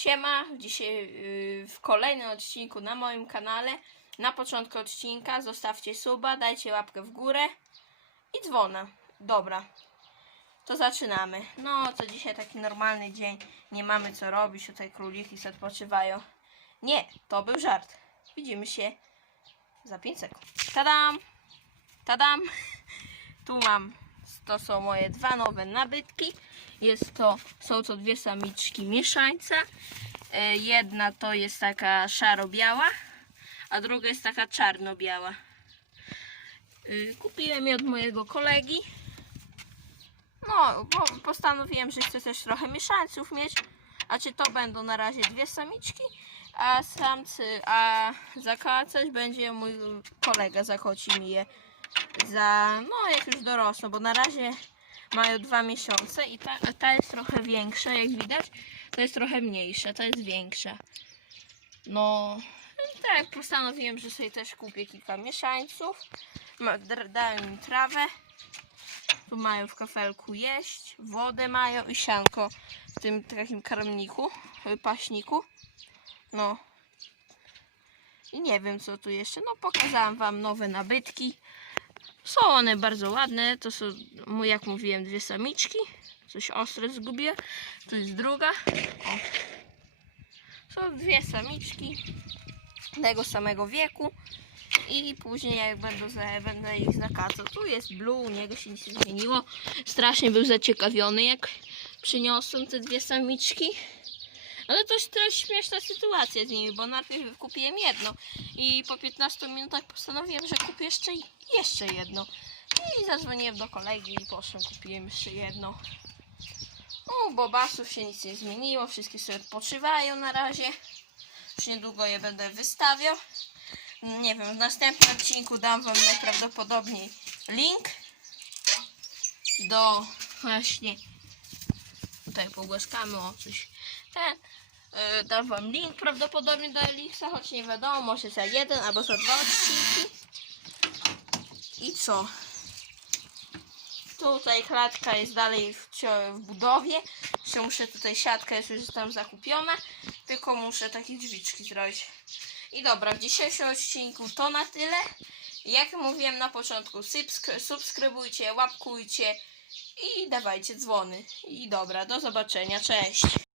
Siema, dzisiaj yy, w kolejnym odcinku na moim kanale. Na początku odcinka zostawcie suba, dajcie łapkę w górę i dzwona. Dobra, to zaczynamy. No, to dzisiaj taki normalny dzień. Nie mamy co robić, tutaj króliki sobie odpoczywają. Nie, to był żart. Widzimy się za 5 sekund. Tadam! Tadam! Tu mam, to są moje dwa nowe nabytki. Jest to, są to dwie samiczki mieszańca. E, Jedna to jest taka szaro-biała, a druga jest taka czarno-biała. Y, Kupiłem je od mojego kolegi. No, postanowiłem, że chcę też trochę mieszańców mieć. A czy to będą na razie dwie samiczki, a samcy, a zakołacać będzie mój kolega, zakoci mi je za, no jak już dorosną, bo na razie mają dwa miesiące i ta, ta jest trochę większa, jak widać, to jest trochę mniejsza, ta jest większa. No, tak, postanowiłem, że sobie też kupię kilka mieszańców. Dałem im trawę. Tu mają w kafelku jeść, wodę mają i sianko w tym takim karmniku, y, paśniku. No. I nie wiem co tu jeszcze. No pokazałam wam nowe nabytki. Są one bardzo ładne. To są, jak mówiłem, dwie samiczki. Coś ostre zgubię. Tu jest druga. O. Są dwie samiczki tego samego wieku. I później jak będą za, będę ich zakacał. Tu jest Blue, u niego się nic nie zmieniło. Strasznie był zaciekawiony jak przyniosłem te dwie samiczki. Ale to jest też śmieszna sytuacja z nimi, bo najpierw kupiłem jedno i po 15 minutach postanowiłem, że kupię jeszcze, jeszcze jedno. I zadzwoniłem do kolegi i poszłem, kupiłem jeszcze jedno. U bobasów się nic nie zmieniło, wszystkie sobie odpoczywają na razie. Już niedługo je będę wystawiał. Nie wiem, w następnym odcinku dam wam najprawdopodobniej link do właśnie tutaj pogłaskamy o coś ten yy, dam wam link prawdopodobnie do Elixa, choć nie wiadomo, może za jeden albo za dwa odcinki. I co? Tutaj klatka jest dalej w, w budowie. Jeszcze muszę tutaj siatka jest już tam zakupiona. Tylko muszę takie drzwiczki zrobić. I dobra, w dzisiejszym odcinku to na tyle. Jak mówiłem na początku subskry- subskrybujcie, łapkujcie i dawajcie dzwony. I dobra, do zobaczenia, cześć.